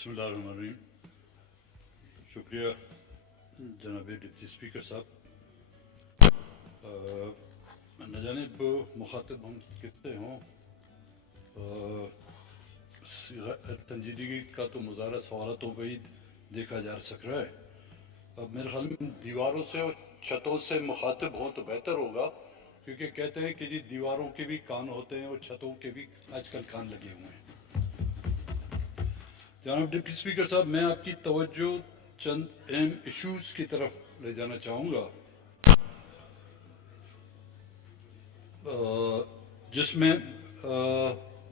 बिस्मिल्लाहिर्रहमानिर्रहीम। शुक्रिया जनाब डिप्टी स्पीकर साहब। न जाने मुखातिब हम किससे हों, संजीदगी का तो मुजाहरा सवालों पर ही देखा जा सक रहा है। अब मेरे ख्याल में दीवारों से और छतों से मुखातिब हों तो बेहतर होगा, क्योंकि कहते हैं कि जी दीवारों के भी कान होते हैं और छतों के भी आजकल कान लगे हुए हैं। जनाब डिप्टी स्पीकर साहब, मैं आपकी तवज्जो चंद अहम इश्यूज की तरफ ले जाना चाहूँगा, जिसमें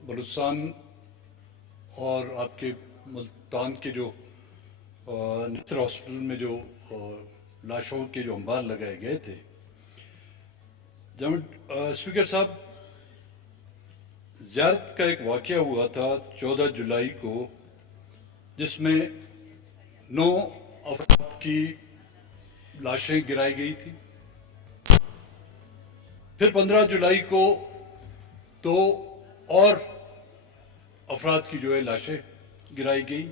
बलूचिस्तान और आपके मुल्तान के जो नेत्र हॉस्पिटल में जो लाशों के जो अंबार लगाए गए थे। जनाब स्पीकर साहब, ज़ियारत का एक वाक़या हुआ था 14 जुलाई को, जिसमें 9 अफराद की लाशें गिराई गई थी। फिर 15 जुलाई को 2 और अफराद की जो है लाशें गिराई गई।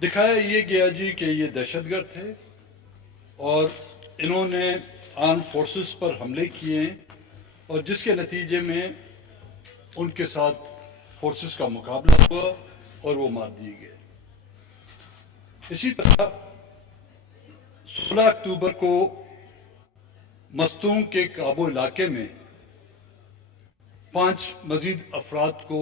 दिखाया ये गया जी कि ये दहशतगर्द थे और इन्होंने आर्म फोर्सेस पर हमले किए हैं, और जिसके नतीजे में उनके साथ फोर्सेस का मुकाबला हुआ और वो मार दिए गए। इसी तरह 16 अक्टूबर को मस्तूम के काबू इलाके में 5 मजीद अफराद को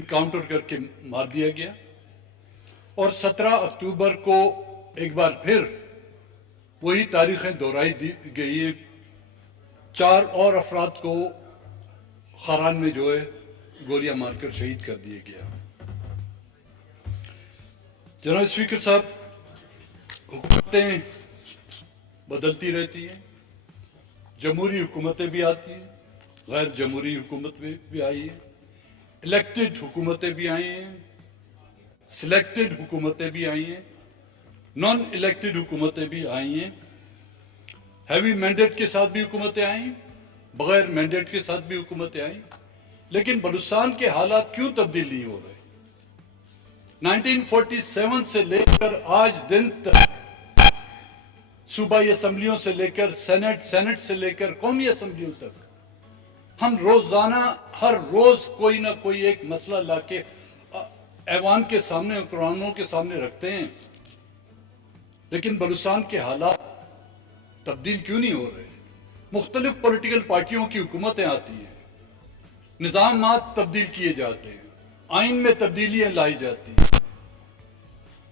इनकाउंटर करके मार दिया गया, और 17 अक्टूबर को एक बार फिर वही तारीखें दोहराई दी गई है। 4 और अफराद को खारान में जो है गोलियां मारकर शहीद कर दिया गया। जनाब स्पीकर साहब, हुकूमतें बदलती रहती हैं, जमहूरी हुकूमतें भी आती हैं, गैर जमहूरी हुकूमत भी आई है, इलेक्टेड हुकूमतें भी आई हैं, सिलेक्टेड हुकूमतें भी आई हैं, नॉन इलेक्टेड हुकूमतें भी आई हैं, हैवी मैंडेट के साथ भी हुकूमतें आई, बगैर मैंडेट के साथ भी हुकूमतें आई। लेकिन बलूचिस्तान के हालात क्यों तब्दील नहीं हो रहे? 1947 से लेकर आज दिन तक सूबाई असम्बलियों से लेकर सेनेट से लेकर कौमी असम्बलियों तक हम रोजाना हर रोज कोई ना कोई एक मसला लाके ऐवान के सामने, कुरानों के सामने रखते हैं, लेकिन बलूचिस्तान के हालात तब्दील क्यों नहीं हो रहे? मुख्तलिफ पॉलिटिकल पार्टियों की हुकूमतें आती हैं, निजामात तब्दील किए जाते हैं, आइन में तब्दीलियां लाई जाती हैं,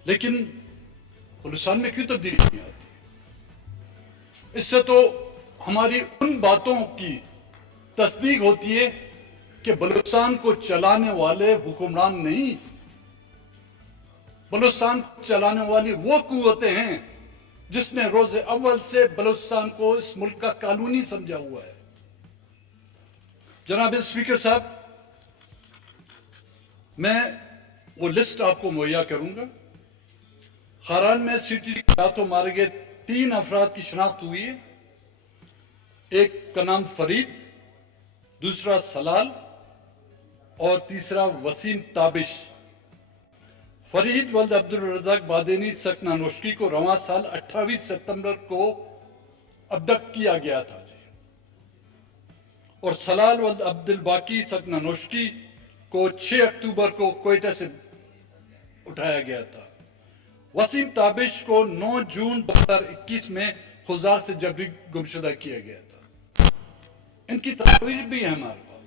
लेकिन बलूचिस्तान में क्यों तब्दीली नहीं आती? इससे तो हमारी उन बातों की तस्दीक होती है कि बलूचिस्तान को चलाने वाले हुक्मरान नहीं, बलूचिस्तान को चलाने वाली वो कुव्वतें हैं जिसने रोज अव्वल से बलूचिस्तान को इस मुल्क का कानूनी समझा हुआ है। जनाब स्पीकर साहब, मैं वो लिस्ट आपको मुहैया करूंगा। खारान में सीटी के हाथों मारे गए 3 अफराद की शनाख्त हुई है। एक का नाम फरीद, दूसरा सलाल और तीसरा वसीम ताबिश। फरीद वल्द अब्दुल रज़ाक बादेनी सकना नोशकी को रवां साल 28 सितंबर को अब्दक किया गया था जी, और सलाल वल्द अब्दुल बाकी सकना नोशकी को 6 अक्टूबर को कोयटा से उठाया गया था। वसीम ताबिश को 9 जून 2021 में खुजार से जबरी गुमशुदा किया गया था। इनकी तस्वीर भी है हमारे पास।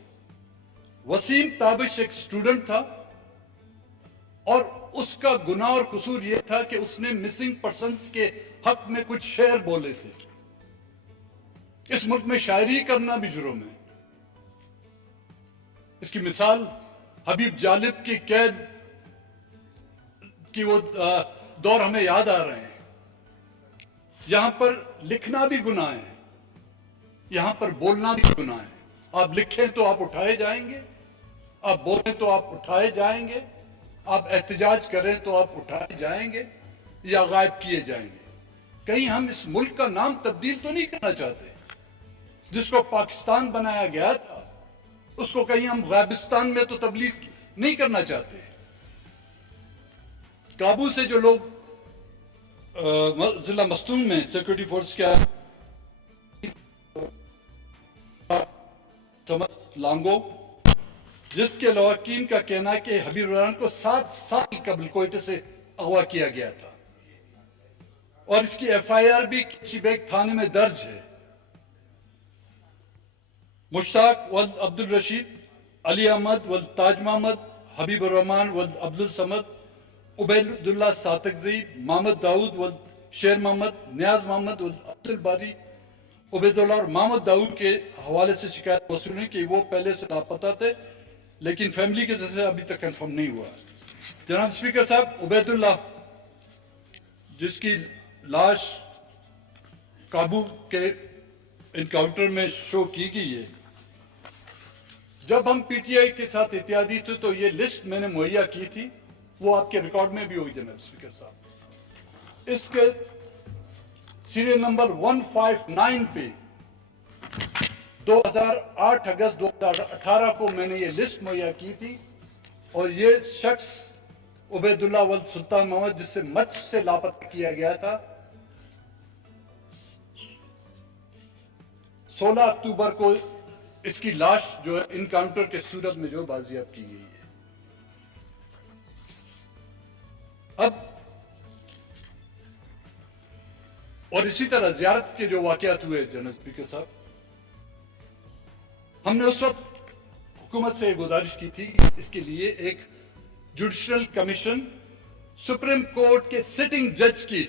वसीम ताबिश एक स्टूडेंट था और उसका गुनाह और कसूर यह था कि उसने मिसिंग पर्संस के हक में कुछ शेर बोले थे। इस मुल्क में शायरी करना भी जुर्म है। इसकी मिसाल हबीब जालिब की कैद की वो दौर हमें याद आ रहे हैं। यहां पर लिखना भी गुनाह है, यहां पर बोलना भी गुनाह है। आप लिखें तो आप उठाए जाएंगे, आप बोलें तो आप उठाए जाएंगे, आप एहतजाज करें तो आप उठाए जाएंगे या गायब किए जाएंगे। कहीं हम इस मुल्क का नाम तब्दील तो नहीं करना चाहते? जिसको पाकिस्तान बनाया गया था उसको कहीं हम गायबिस्तान में तो नहीं करना चाहते। काबुल से जो लोग जिला मस्तूम में सिक्योरिटी फोर्स का लांगो, जिसके लवाकीन का कहना है कि हबीब रहमान को 7 साल कबल कोयटे से अगवा किया गया था और इसकी एफआईआर भी बेग थाने में दर्ज है। मुश्ताक वल्द अब्दुल रशीद, अली अहमद वल्द ताज मोहम्मद, हबीब रहमान वल्द अब्दुल समद, उबैदुल्ला सातकजी, मोहम्मद दाऊद वल्द शेर मोहम्मद, नियाज मोहम्मद वल्द अब्दुल बारी, उबैदुल्ला और मोहम्मद दाऊद के हवाले से शिकायत मौसूल हुई कि वो पहले से लापता थे, लेकिन फैमिली की तरफ से अभी तक कंफर्म नहीं हुआ। जनाब स्पीकर साहब, उबैदुल्ला जिसकी लाश काबू के इनकाउंटर में शो की गई है, जब हम पीटीआई के साथ इत्यादि थे तो ये लिस्ट मैंने मुहैया की थी, वो आपके रिकॉर्ड में भी हुई जनाब स्पीकर साहब। इसके सीरियल नंबर 159 पे 2008 अगस्त 2018 को मैंने ये लिस्ट मुहैया की थी और ये शख्स उबैदुल्ला वल्द सुल्तान मोहम्मद, जिससे मच से लापता किया गया था, 16 अक्टूबर को इसकी लाश जो है इनकाउंटर के सूरत में जो बाजियाब की गई है। अब और इसी तरह जियारत के जो वाकयात हुए जनरल स्पीकर साहब, हमने उस वक्त हुकूमत से गुजारिश की थी कि इसके लिए एक जुडिशल कमीशन सुप्रीम कोर्ट के सिटिंग जज की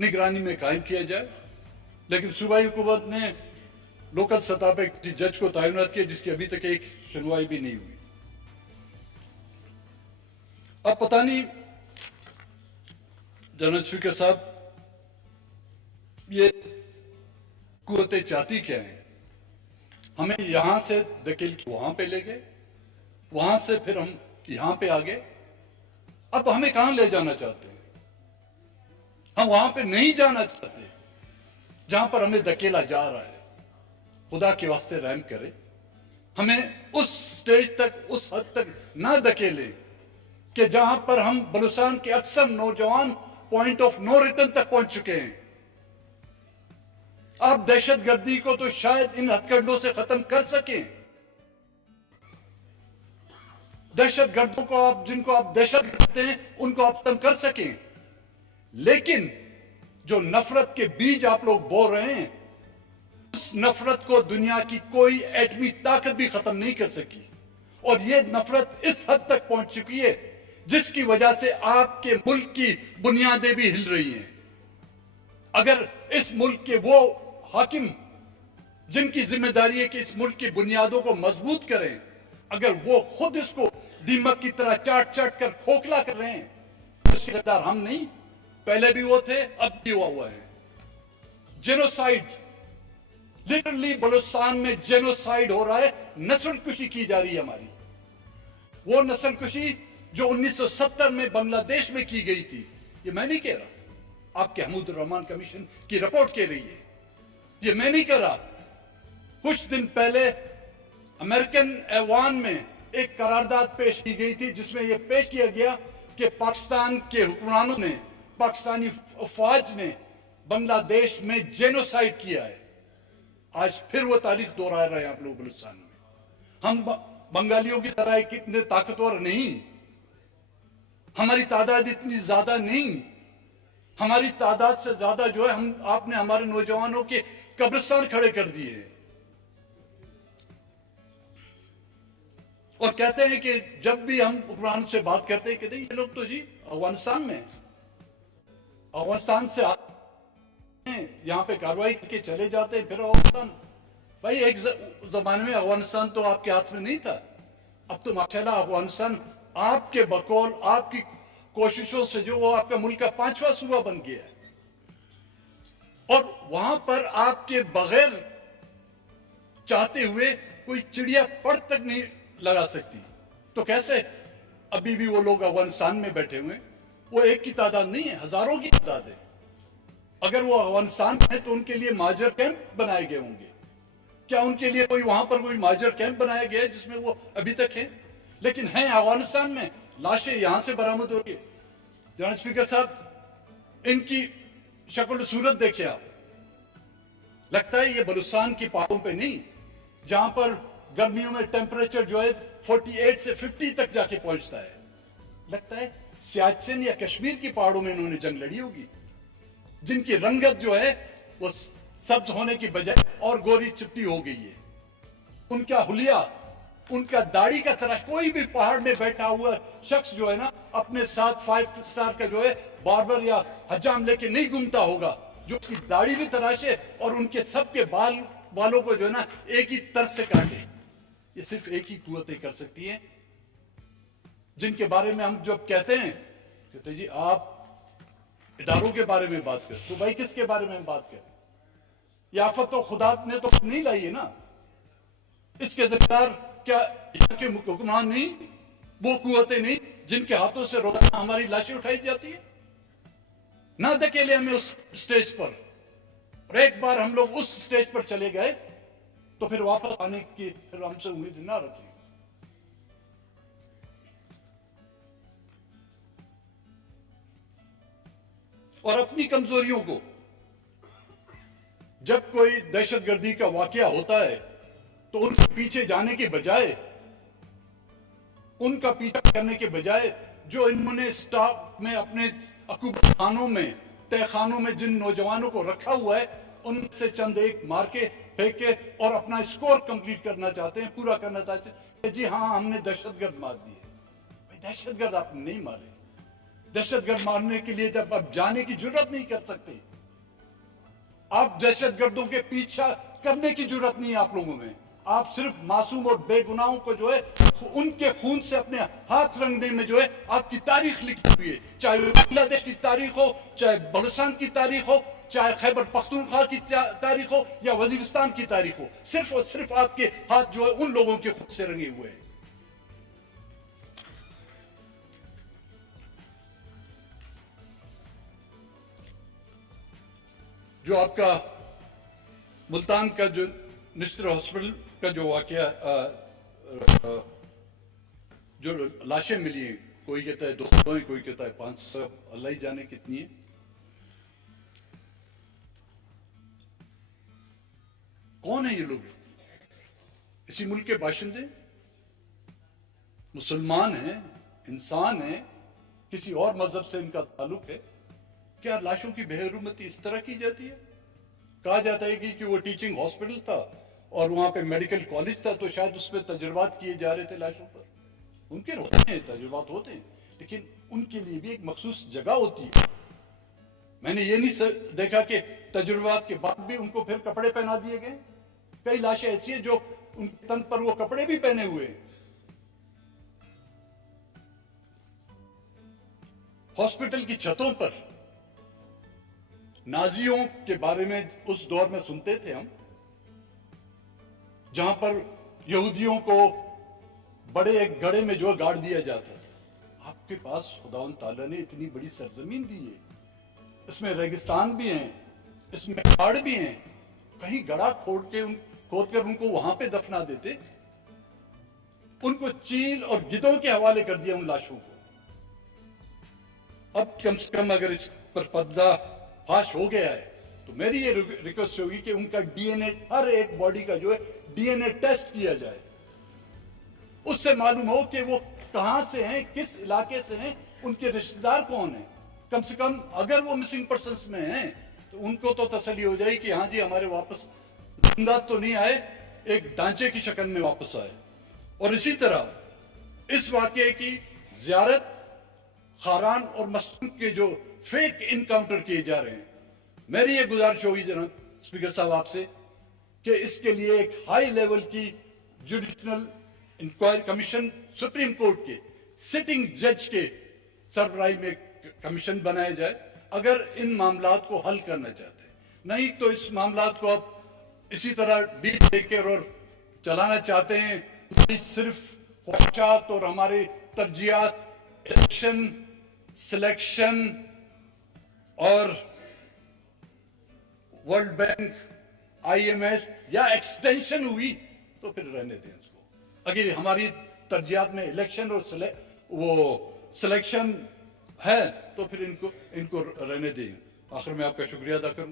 निगरानी में कायम किया जाए, लेकिन सूबाई हुकूमत ने लोकल सतह पर किसी जज को तैनात किया जिसकी अभी तक एक सुनवाई भी नहीं हुई। अब पता नहीं जनरल स्पीकर साहब ये कुव्वतें चाहती क्या है। हमें यहां से धकेल के वहां पे ले गए, वहां से फिर हम यहां पे आ गए। अब हमें कहां ले जाना चाहते हैं? हम वहां पे नहीं जाना चाहते जहां पर हमें धकेला जा रहा है। खुदा के वास्ते रहम करे, हमें उस स्टेज तक, उस हद तक ना धकेले कि जहां पर हम बलूचिस्तान के अक्सर नौजवान पॉइंट ऑफ नो रिटर्न तक पहुंच चुके हैं। आप दहशतगर्दी को तो शायद इन हथकंडों से खत्म कर सकें, दहशतगर्दों को आप, जिनको आप दहशत करते हैं, उनको आप खत्म कर सकें, लेकिन जो नफरत के बीज आप लोग बो रहे हैं, उस नफरत को दुनिया की कोई एटमी ताकत भी खत्म नहीं कर सकी। और ये नफरत इस हद तक पहुंच चुकी है जिसकी वजह से आपके मुल्क की बुनियादें भी हिल रही हैं। अगर इस मुल्क के वो हाकिम जिनकी जिम्मेदारी है कि इस मुल्क की बुनियादों को मजबूत करें, अगर वो खुद इसको दीमक की तरह चाट चाट कर खोखला कर रहे हैं, तो इसके जिम्मेदार हम नहीं, पहले भी वो थे, अब भी हुआ है। जेनोसाइड, लिटरली बलूचिस्तान में जेनोसाइड हो रहा है, नस्लकुशी की जा रही है हमारी। वो नस्लकुशी जो 1970 में बांग्लादेश में की गई थी, ये मैं नहीं कह रहा, आपके हमीदुर रहमान कमीशन की रिपोर्ट कह रही है, ये मैं नहीं कर रहा। कुछ दिन पहले अमेरिकन ऐवान में एक करारदाद पेश की गई थी जिसमें यह पेश किया गया कि पाकिस्तान के हुक्मरानों ने, पाकिस्तानी फौज ने बांग्लादेश में जेनोसाइड किया है। आज फिर वो तारीख दोहरा रहे हैं आप लोग बलूचिस्तान में। हम बंगालियों की तरह कितने ताकतवर नहीं, हमारी तादाद इतनी ज्यादा नहीं, हमारी तादाद से ज्यादा जो है हम, आपने हमारे नौजवानों के कब्रिस्तान खड़े कर दिए और कहते हैं कि जब भी हम हुक्मरान से बात करते हैं कहते हैं ये लोग तो जी अफगानिस्तान में, अफगानिस्तान से यहां पे कार्रवाई करके चले जाते हैं, फिर अफगानिस्तान। भाई एक जमाने में अफगानिस्तान तो आपके हाथ में नहीं था, अब तो माशाल्लाह अफगानिस्तान आपके बकौल, आपकी कोशिशों से जो वो आपका मुल्क का 5वां सूबा बन गया है और वहां पर आपके बगैर चाहते हुए कोई चिड़िया पर तक नहीं लगा सकती। तो कैसे अभी भी वो लोग अफगानिस्तान में बैठे हुए, वो एक की तादाद नहीं है, हजारों की तादाद है। अगर वो अफगानिस्तान में है तो उनके लिए माजर कैंप बनाए गए होंगे। क्या उनके लिए कोई वहां पर कोई माजर कैंप बनाया गया है जिसमें वो अभी तक है? लेकिन हैं अफगानिस्तान में, लाशें यहां से बरामद हो रही है। जनाब स्पीकर साहब, इनकी शक्ल सूरत देखिए आप, लगता है ये बलूचिस्तान की पहाड़ों पे नहीं, जहां पर गर्मियों में टेम्परेचर जो है 48 से 50 तक जाके पहुंचता है, लगता है सियाचिन या कश्मीर की पहाड़ों में इन्होंने जंग लड़ी होगी, जिनकी रंगत जो है वो सब्ज होने की बजाय और गोरी चिट्टी हो गई है। उनका हुलिया, उनका दाढ़ी का तराश, कोई भी पहाड़ में बैठा हुआ शख्स जो है ना, अपने साथ 5 स्टार का जो है बार्बर या हजाम लेके नहीं घूमता होगा, जो उसकी दाढ़ी भी तराशे और उनके सबके बालों को जो है ना एक ही तरह से काटे। ये सिर्फ एक ही कुव्वतें कर सकती हैं, जिनके बारे में हम जब कहते हैं जी आप इदारों के बारे में बात करें, तो भाई किसके बारे में हम बात करें? ये आफत तो खुदा ने तो नहीं लाई है ना, इसके जिम्मेदार क्या यहाँ के हुक्मरान नहीं, वो कुव्वतें नहीं जिनके हाथों से रोजाना हमारी लाशें उठाई जाती है? ना धकेले हमें उस स्टेज पर, और एक बार हम लोग उस स्टेज पर चले गए तो फिर वापस आने की फिर हमसे उम्मीद ना रखिए। और अपनी कमजोरियों को, जब कोई दहशतगर्दी का वाकया होता है तो उनके पीछे जाने के बजाय, उनका पीछा करने के बजाय, जो इन्होंने स्टाफ में अपने अकूबाखानों में, तहखानों में जिन नौजवानों को रखा हुआ है, उनसे चंद एक मार के फेंक के और अपना स्कोर कंप्लीट करना चाहते हैं, पूरा करना चाहते हैं। जी हाँ, हमने दहशतगर्द मार दिए। भाई दहशतगर्द आपने नहीं मारे। दहशतगर्द मारने के लिए जब आप जाने की जरूरत नहीं कर सकते, आप दहशतगर्दों के पीछा करने की जरूरत नहीं है आप लोगों में। आप सिर्फ मासूम और बेगुनाहों को जो है उनके खून से अपने हाथ रंगने में जो है आपकी तारीख लिखी हुई है, चाहे बांग्लादेश की तारीख हो, चाहे बलूचिस्तान की तारीख हो, चाहे खैबर पख्तूनख्वा की तारीख हो या वजीरिस्तान की तारीख हो, सिर्फ और सिर्फ आपके हाथ जो है उन लोगों के खुद से रंगे हुए हैं। जो आपका मुल्तान का जो निश्तर हॉस्पिटल का जो वाकया, जो लाशें मिली हैं, कोई कहता है 200 है, कोई कहता है 500, अल्लाह ही जाने कितनी है। कौन है ये लोग? इसी मुल्क के बाशिंदे, मुसलमान हैं, इंसान हैं, किसी और मजहब से इनका ताल्लुक है? क्या लाशों की बेहरुमती इस तरह की जाती है? कहा जाता है कि वो टीचिंग हॉस्पिटल था और वहां पे मेडिकल कॉलेज था, तो शायद उसमें तजुर्बात किए जा रहे थे लाशों पर। उनके होते हैं, तजुर्बात होते हैं, लेकिन उनके लिए भी एक मखसूस जगह होती है। मैंने ये नहीं देखा कि तजुर्बात के बाद भी उनको फिर कपड़े पहना दिए गए। कई लाशें ऐसी हैं जो उनके तन पर वो कपड़े भी पहने हुए हैं। हॉस्पिटल की छतों पर नाजियों के बारे में उस दौर में सुनते थे हम, जहां पर यहूदियों को बड़े एक गड़े में जो गाड़ दिया जाता था। आपके पास खुदावन ताला ने इतनी बड़ी सरजमीन दी है, इसमें रेगिस्तान भी हैं, इसमें पहाड़ भी हैं, कहीं गड़ा खोद कर उनको वहां पे दफना देते। उनको चील और गिद्धों के हवाले कर दिया उन लाशों को। अब कम से कम अगर इस पर पर्दा फाश हो गया है तो मेरी ये रिक्वेस्ट होगी कि उनका डीएनए, हर एक बॉडी का जो है डीएनए टेस्ट किया जाए, उससे मालूम हो कि वो कहां से हैं, किस इलाके से हैं, उनके रिश्तेदार कौन हैं। कम से कम अगर वो मिसिंग पर्सन्स में हैं तो उनको तो तसल्ली हो जाए कि हाँ जी हमारे वापस जिंदा तो नहीं आए, एक ढांचे की शक्ल में वापस आए। और इसी तरह इस वाकये की जियारत खारान और मस्तूम के जो फेक इनकाउंटर किए जा रहे हैं, मेरी ये गुजारिश होगी जनाब स्पीकर साहब आपसे कि इसके लिए एक हाई लेवल की judicial inquiry commission, supreme court के सिटिंग जज के सरबराही में कमीशन बनाया जाए, अगर इन मामलात को हल करना चाहते हैं। नहीं तो इस मामलात को आप इसी तरह डील देकर और चलाना चाहते हैं। सिर्फ ख्वाहिशात और हमारे तरजीहात, इलेक्शन, सिलेक्शन और वर्ल्ड बैंक, IMF या एक्सटेंशन हुई तो फिर रहने दें इसको। अगर हमारी तरजीहात में इलेक्शन और वो सिलेक्शन है, तो फिर इनको रहने दें। आखिर में आपका शुक्रिया अदा करूँ।